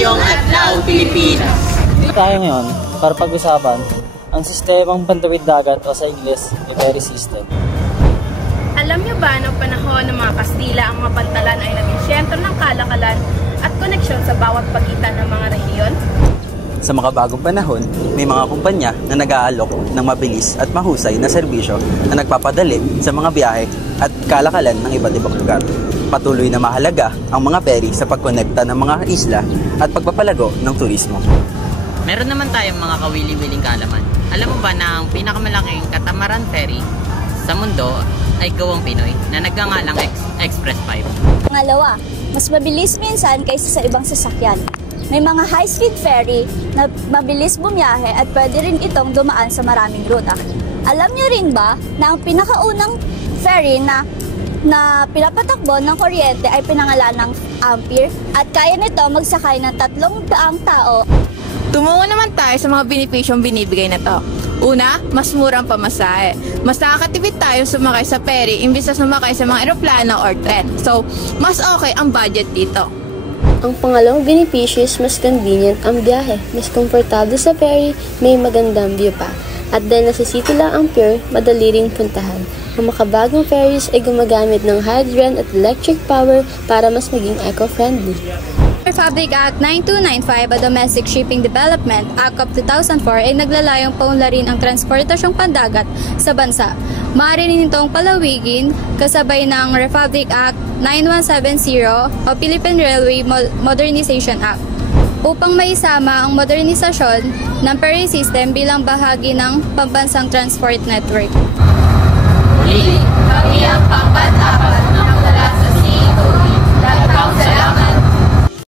Ngayong Adlaw, Pilipinas! Tayo ngayon para pag-usapan ang sistemang pantuwid dagat o sa Ingles, yung ferry system. Alam niyo ba noong panahon ng mga Kastila, ang mga pantalan ay naging sentro ng kalakalan at koneksyon sa bawat pagitan ng mga rehiyon? Sa mga bagong panahon, may mga kumpanya na nag-aalok ng mabilis at mahusay na serbisyo na nagpapadali sa mga biyahe at kalakalan ng iba't ibang lugar. Patuloy na mahalaga ang mga ferry sa pagkonekta ng mga isla at pagpapalago ng turismo. Meron naman tayong mga kawili-wiling kaalaman. Alam mo ba na ang pinakamalaking catamaran ferry sa mundo ay gawang Pinoy na nagngangalang Express 5? Pangalawa, mas mabilis minsan kaysa sa ibang sasakyan. May mga high-speed ferry na mabilis bumiyahe at pwede rin itong dumaan sa maraming ruta. Alam niyo rin ba na ang pinakaunang ferry na pinapatakbo ng kuryente ay pinangalan ng Ampere at kaya nito magsakay ng 300 tao. Tumungo naman tayo sa mga benepisyong binibigay na to. Una, mas murang pamasahe. Mas nakakatipid tayo sumakay sa ferry imbis na sumakay sa mga eroplano or tren. So, mas okay ang budget dito. Ang pangalawang benepisyo is mas convenient ang biyahe. Mas komportable sa ferry, may magandang view pa. At dahil nasa city lang ang Pier, madali ring puntahan. Ang makabagong ferries ay gumagamit ng hydrogen at electric power para mas maging eco-friendly. Republic Act 9295 o Domestic Shipping Development Act of 2004 ay naglalayong paunlarin ang transportasyong pandagat sa bansa. Maaari rin itong palawigin kasabay ng Republic Act 9170 o Philippine Railway Modernization Act upang maisama ang modernisasyon ng ferry system bilang bahagi ng pambansang transport network. Muli, kami ang pangbandakan.